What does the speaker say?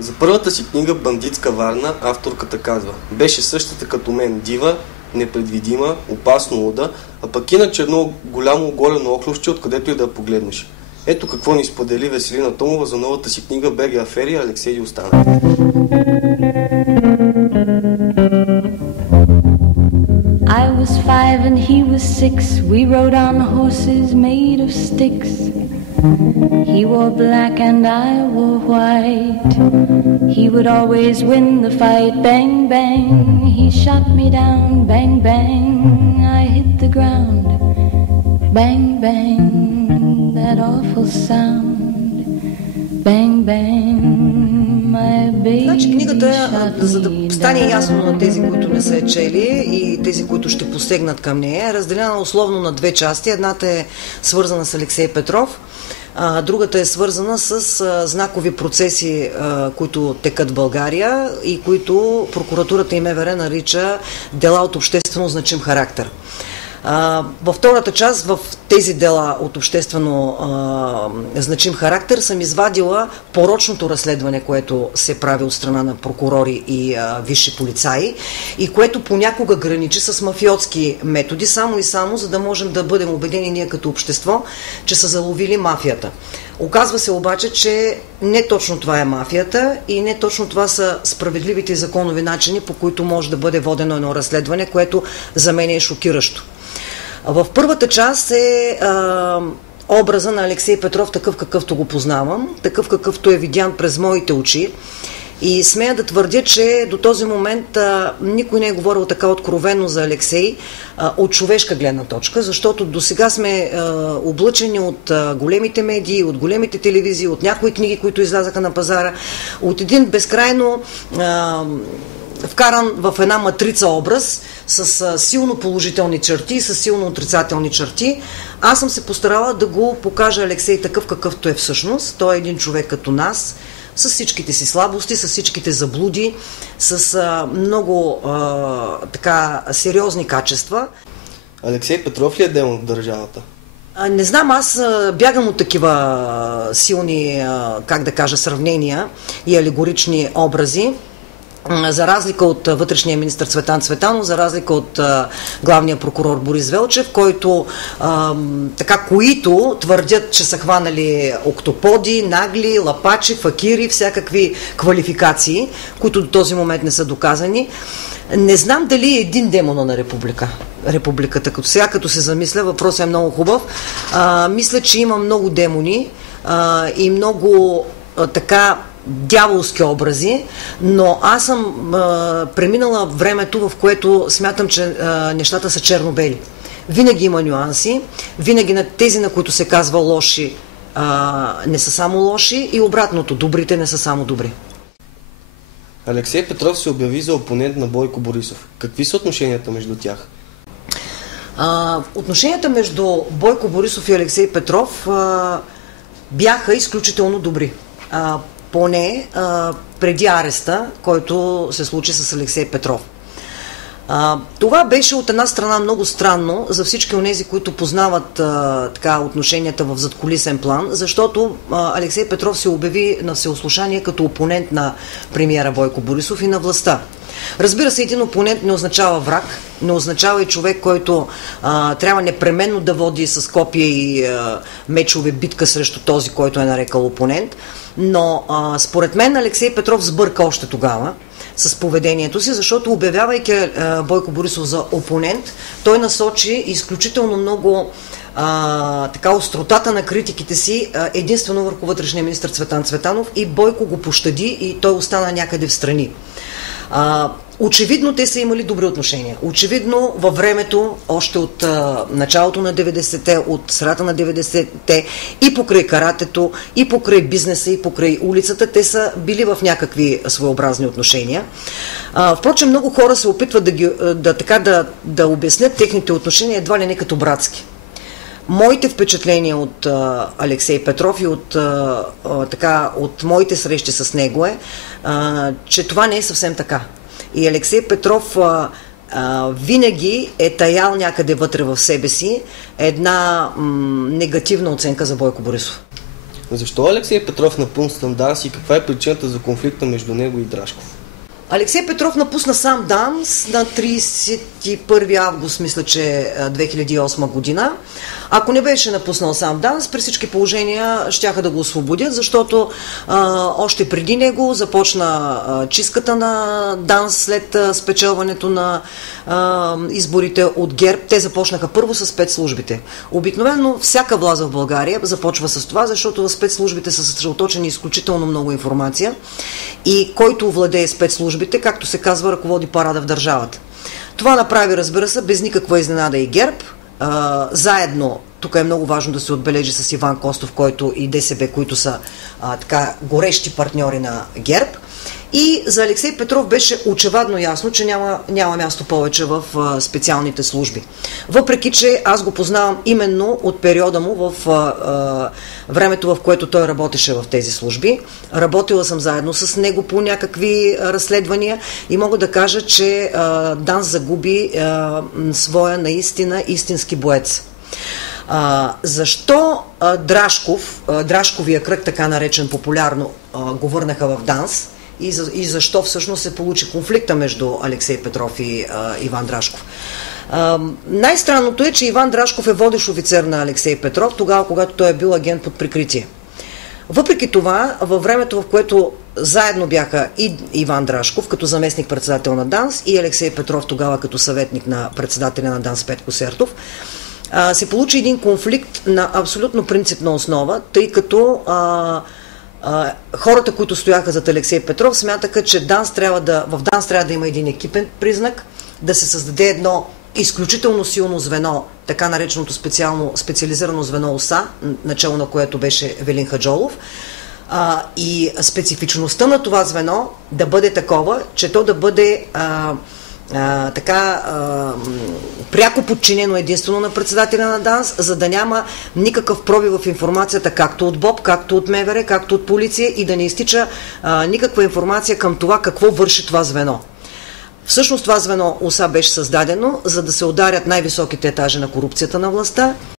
За първата си книга "Бандитска Варна" авторката казва: "Беше същата като мен, дива, непредвидима, опасно луда, а пък иначе едно голямо оголено оклювче, откъдето и да я погледнеш." Ето какво ни сподели Веселина Томова за новата си книга "БГ афери, Алексей и останали." I was 5 and he was 6. We rode on horses made of sticks. He wore black and I wore white. He would always win the fight. Bang, bang, he shot me down. Bang, bang, I hit the ground. Bang, bang, that awful sound. Bang, bang, my baby. Значи книгата, за да стане ясно на тези, които не са чели и тези, които ще посегнат към нея, е разделена условно на две части. Едната е свързана с Алексей Петров, другата е свързана с знакови процеси, които текат в България и които прокуратурата и МВР нарича дела от обществено значим характер. Във втората част, в тези дела от обществено значим характер, съм извадила порочното разследване, което се прави от страна на прокурори и висши полицаи и което понякога граничи с мафиотски методи, само и само, за да можем да бъдем убедени ние като общество, че са заловили мафията. Оказва се обаче, че не точно това е мафията и не точно това са справедливите и законови начини, по които може да бъде водено едно разследване, което за мен е шокиращо. В първата част е образа на Алексей Петров такъв какъвто го познавам, такъв какъвто е видян през моите очи и смея да твърдя, че до този момент никой не е говорил така откровено за Алексей от човешка гледна точка, защото до сега сме облъчени от големите медии, от големите телевизии, от някои книги, които излязаха на пазара, от един безкрайно вкаран в една матрица образ с силно положителни черти и с силно отрицателни черти. Аз съм се постарала да го покажа Алексей такъв какъвто е всъщност. Той е един човек като нас, с всичките си слабости, с всичките заблуди, с много така сериозни качества. Алексей Петров ли е демон в държавата? Не знам, аз бягам от такива силни, как да кажа, сравнения и алегорични образи. За разлика от вътрешния министър Цветан Цветанов, за разлика от главния прокурор Борис Велчев, които твърдят, че са хванали октоподи, нагли, лапачи, факири, всякакви квалификации, които до този момент не са доказани. Не знам дали е един демона на републиката. Като се замисля, въпросът е много хубав. Мисля, че има много демони и много дяволски образи, но аз съм преминала времето, в което смятам, че нещата са черно-бели. Винаги има нюанси, винаги на тези, на които се казва лоши, не са само лоши и обратното, добрите не са само добри. Алексей Петров се обяви за опонент на Бойко Борисов. Какви са отношенията между тях? Отношенията между Бойко Борисов и Алексей Петров бяха изключително добри. Поне преди ареста, който се случи с Алексей Петров. Това беше от една страна много странно за всички онези, които познават отношенията в задкулисен план, защото Алексей Петров се обяви на всеослушание като опонент на премиера Бойко Борисов и на властта. Разбира се, един опонент не означава враг, не означава и човек, който трябва непременно да води с копия и мечове битка срещу този, който е нарекал опонент. Но според мен Алексей Петров сбърка още тогава с поведението си, защото обявявайки Бойко Борисов за опонент, той насочи изключително много остротата на критиките си единствено върху вътрешния министър Цветан Цветанов и Бойко го пощади и той остана някъде в страни. Очевидно те са имали добри отношения. Очевидно във времето, още от началото на 90-те, от средата на 90-те и покрай каратето, и покрай бизнеса, и покрай улицата, те са били в някакви своеобразни отношения. Впрочем, много хора се опитват да обяснят техните отношения едва ли не като братски. Моите впечатления от Алексей Петров и от моите срещи с него е, че това не е съвсем така. И Алексей Петров винаги е таял някъде вътре в себе си една негативна оценка за Бойко Борисов. Защо Алексей Петров напусна ДАНС и каква е причината за конфликта между него и Драшков? Алексей Петров напусна сам ДАНС на 31 август, мисля, че 2008 година. Ако не беше напуснал сам ДАНС, при всички положения щяха да го освободят, защото още преди него започна чистката на ДАНС след спечелването на изборите от ГЕРБ. Те започнаха първо с спецслужбите. Обикновено всяка власт в България започва с това, защото в спецслужбите са съсредоточени изключително много информация и който владее спецслужбите, както се казва, ръководи парада в държавата. Това направи, разбира се, без никаква изненада и ГЕРБ. Заедно, тук е много важно да се отбележи с Иван Костов, който и ДСБ, които са така горещи партньори на ГЕРБ. И за Алексей Петров беше очевадно ясно, че няма място повече в специалните служби. Въпреки че аз го познавам именно от периода му в времето, в което той работеше в тези служби. Работила съм заедно с него по някакви разследвания и мога да кажа, че ДАНС загуби своя наистина истински боец. Защо Драшковия кръг, така наречен популярно, го върнаха в ДАНС и защо всъщност се получи конфликта между Алексей Петров и Иван Драшков? Най-странното е, че Иван Драшков е водещ офицер на Алексей Петров, тогава, когато той е бил агент под прикритие. Въпреки това, във времето, в което заедно бяха и Иван Драшков като заместник-председател на ДАНС и Алексей Петров тогава като съветник на председателя на ДАНС Петко Сертов, се получи един конфликт на абсолютно принципна основа, тъй като хората, които стояха зад Алексей Петров, смятаха, че в ДАНС трябва да има един екипен признак, да се създаде едно изключително силно звено, така нареченото специализирано звено ОСА, начало на което беше Велин Хаджолов, и специфичността на това звено да бъде такова, че то да бъде пряко подчинено единствено на председателя на ДАНС, за да няма никакъв пробив в информацията, както от БОП, както от МВР, както от полиция и да не изтича никаква информация към това какво върши това звено. Всъщност това звено ОСА беше създадено, за да се ударят най-високите етажи на корупцията на властта